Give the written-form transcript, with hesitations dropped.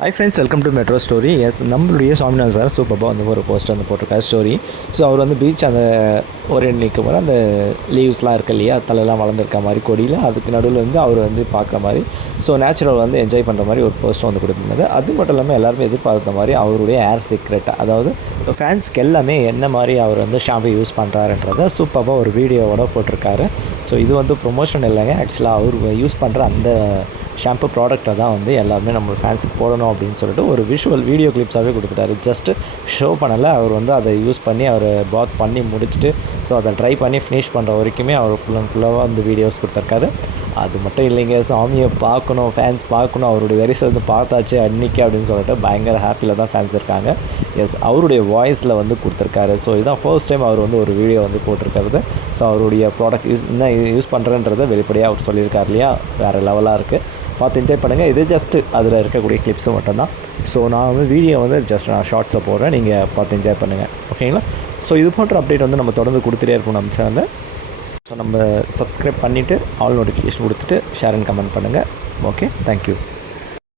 Hi friends, welcome to Metro Story. Yes, நம்மளுடைய Saminath sir சூப்பராக வந்து ஒரு போஸ்ட் வந்து போட்டிருக்காரு ஸ்டோரி. ஸோ அவர் வந்து பீச் அந்த ஒரு நிற்கும் போது அந்த லீவ்ஸ்லாம் இருக்குது இல்லையா, தலையெல்லாம் வளர்ந்துருக்க மாதிரி கொடியில், அதுக்கு நடுவில் வந்து அவர் வந்து பார்க்குற மாதிரி, ஸோ நேச்சுரல் வந்து என்ஜாய் பண்ணுற மாதிரி ஒரு போஸ்ட் வந்து கொடுத்துருந்தாரு. அது மட்டும் இல்லாமல் எல்லாருமே எதிர்பார்த்த மாதிரி அவருடைய ஏர் சீக்ரெட், அதாவது ஃபேன்ஸ்க்கு எல்லாமே என்ன மாதிரி அவர் வந்து ஷாம்பு யூஸ் பண்ணுறாருன்றதை சூப்பராக ஒரு வீடியோவோட போட்டிருக்காரு. ஸோ இது வந்து ப்ரொமோஷன் இல்லைங்க, ஆக்சுவலாக அவர் யூஸ் பண்ணுற அந்த ஷாம்பு ப்ராடக்ட்டை தான் வந்து எல்லாருமே நம்ம ஃபேன்ஸுக்கு போடணும் அப்படின்னு சொல்லிட்டு ஒரு விஷுவல் வீடியோ கிளிப்ஸாகவே கொடுத்துட்டாரு. ஜஸ்ட்டு ஷோ பண்ணலை, அவர் வந்து அதை யூஸ் பண்ணி அவர் பாத் பண்ணி முடிச்சுட்டு ஸோ அதை ட்ரை பண்ணி ஃபினிஷ் பண்ணுற வரைக்குமே அவர் ஃபுல் அண்ட் ஃபுல்லாக அந்த வீடியோஸ் கொடுத்துருக்காரு. அது மட்டும் இல்லைங்க, சாமியை பார்க்கணும், ஃபேன்ஸ் பார்க்கணும், அவருடைய தரிசனத்தை பார்த்தாச்சு அன்றைக்கி அப்படின்னு சொல்லிட்டு பயங்கர ஹாப்பியில் தான் ஃபேன்ஸ் இருக்காங்க. எஸ், அவருடைய வாய்ஸில் வந்து கொடுத்துருக்காரு. ஸோ இதுதான் ஃபர்ஸ்ட் டைம் அவர் வந்து ஒரு வீடியோ வந்து போட்டிருக்கிறது. ஸோ அவருடைய ப்ராடக்ட் என்ன யூஸ் பண்ணுறன்றதை வெளிப்படையாக அவர் சொல்லியிருக்கார் இல்லையா, வேறு லெவலாக இருக்குது. பார்த்து என்ஜாய் பண்ணுங்கள். இது ஜஸ்ட்டு அதில் இருக்கக்கூடிய கிளிப்ஸு மட்டும்தான். ஸோ நான் வந்து வீடியோ வந்து ஜஸ்ட் நான் ஷார்ட்ஸை போடுறேன், நீங்கள் பார்த்து என்ஜாய் பண்ணுங்கள், ஓகேங்களா? ஸோ இது போன்ற அப்டேட் வந்து நம்ம தொடர்ந்து கொடுத்துட்டே இருப்போம் நம்ம சேனலில். ஸோ நம்ம சப்ஸ்கிரைப் பண்ணிவிட்டு ஆல் நோட்டிஃபிகேஷன் கொடுத்துட்டு ஷேர் அண்ட் கமெண்ட் பண்ணுங்கள். Okay, thank you.